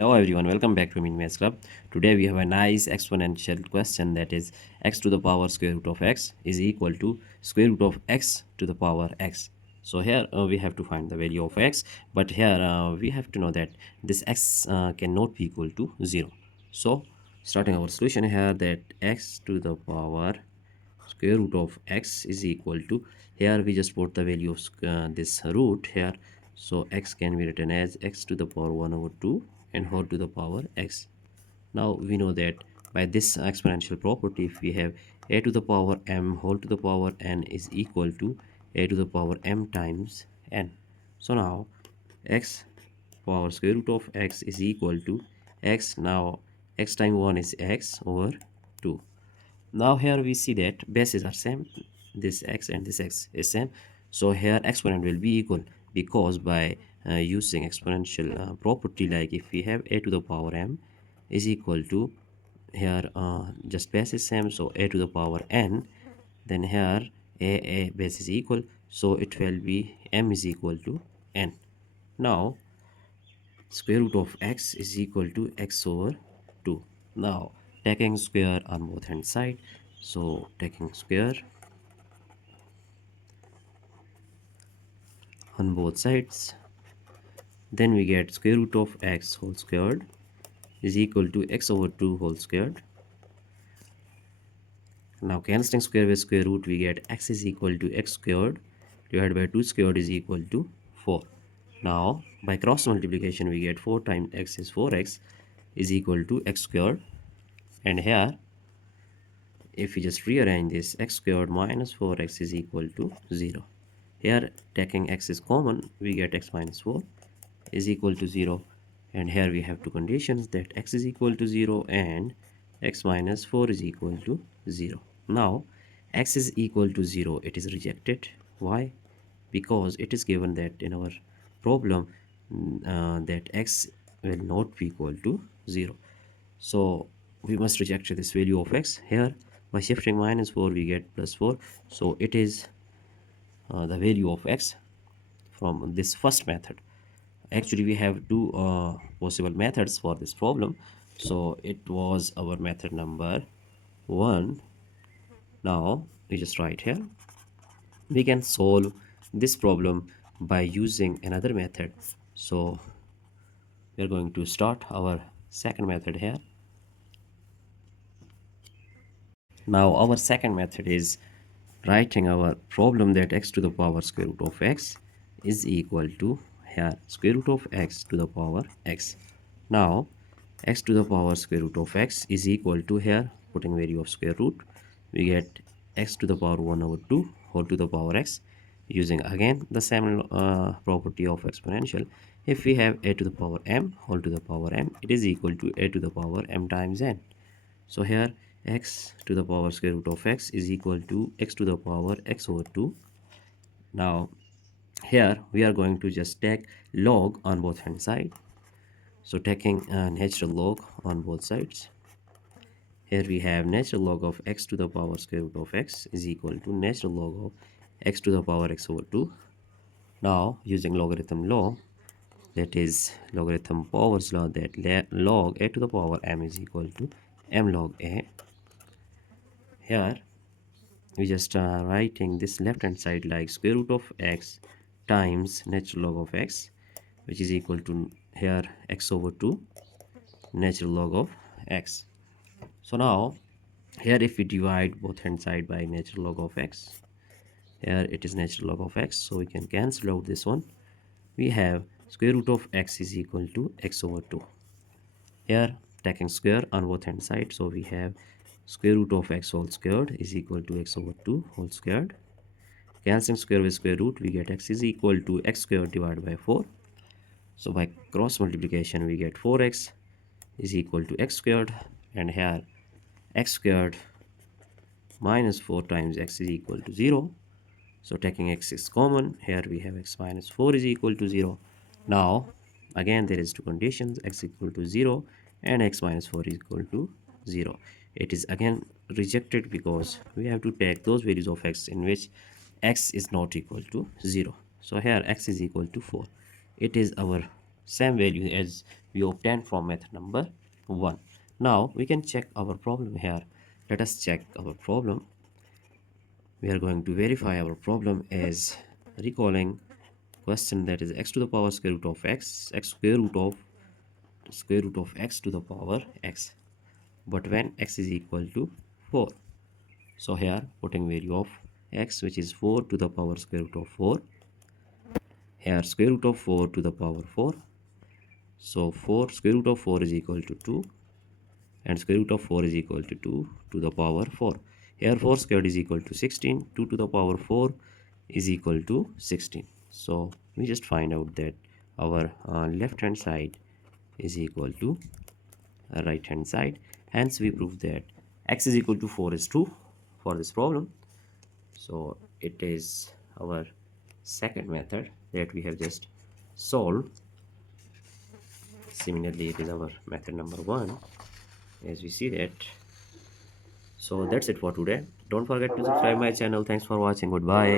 Hello everyone, welcome back to Romanian Maths Club. Today we have a nice exponential question, that is x to the power square root of x is equal to square root of x to the power x. So here we have to find the value of x, but here we have to know that this x cannot be equal to 0. So starting our solution here, that x to the power square root of x is equal to, here we just put the value of this root here, so x can be written as x to the power 1 over 2 and whole to the power x. Now we know that by this exponential property, if we have a to the power m whole to the power n is equal to a to the power m times n. So now x power square root of x is equal to x. Now x times 1 is x over 2. Now here we see that bases are same, this x and this x is same, so here exponent will be equal, because by using exponential property, like if we have a to the power m is equal to, here just base is same, so a to the power n, then here a base is equal, so it will be m is equal to n. Now square root of x is equal to x over 2. Now taking square on both hand side, so taking square on both sides, then we get square root of x whole squared is equal to x over 2 whole squared. Now cancelling square with square root, we get x is equal to x squared divided by 2 squared is equal to 4. Now by cross multiplication, we get 4 times x is 4x is equal to x squared, and here if we just rearrange this, x squared minus 4x is equal to 0. Here taking x is common, we get x minus 4 is equal to 0, and here we have two conditions, that x is equal to 0 and x minus 4 is equal to 0. Now x is equal to 0, it is rejected. Why? Because it is given that in our problem that x will not be equal to 0, so we must reject this value of x. Here by shifting minus 4 we get plus 4, so it is the value of x from this first method. Actually we have two possible methods for this problem, so it was our method number 1. Now we just write here, we can solve this problem by using another method. So we are going to start our second method here. Now our second method is writing our problem, that x to the power square root of x is equal to, here square root of x to the power x. Now x to the power square root of x is equal to, here putting value of square root, we get x to the power 1 over 2 whole to the power x, using again the same property of exponential. If we have a to the power m whole to the power m, it is equal to a to the power m times n. So here x to the power square root of x is equal to x to the power x over 2. Now here we are going to just take log on both hand side, so taking natural log on both sides, here we have natural log of x to the power square root of x is equal to natural log of x to the power x over 2. Now using logarithm law, that is logarithm powers law, that log a to the power m is equal to m log a. Here we just writing this left hand side like square root of x times natural log of x, which is equal to, here x over 2 natural log of x. So now here if we divide both hand side by natural log of x, here it is natural log of x, so we can cancel out this one. We have square root of x is equal to x over 2. Here taking square on both hand side, so we have square root of x whole squared is equal to x over 2 whole squared. Cancelling square with square root, we get x is equal to x squared divided by 4. So by cross multiplication, we get 4x is equal to x squared, and here x squared minus 4 times x is equal to 0. So taking x is common, here we have x minus 4 is equal to 0. Now again there is two conditions, x equal to 0 and x minus 4 is equal to 0. It is again rejected because we have to take those values of x in which x is not equal to 0. So here x is equal to 4. It is our same value as we obtained from method number 1. Now we can check our problem here. Let us check our problem. We are going to verify our problem as recalling question, that is x to the power square root of x square root of x to the power x, but when x is equal to 4. So here putting value of x, which is 4 to the power square root of 4, here square root of 4 to the power 4. So 4 square root of 4 is equal to 2, and square root of 4 is equal to 2 to the power 4. Here 4 squared is equal to 16, 2 to the power 4 is equal to 16. So we just find out that our left hand side is equal to right hand side. Hence we prove that x is equal to 4 is true for this problem. So it is our second method that we have just solved. Similarly, it is our method number 1, as we see that. So that's it for today. Don't forget to subscribe my channel. Thanks for watching. Goodbye.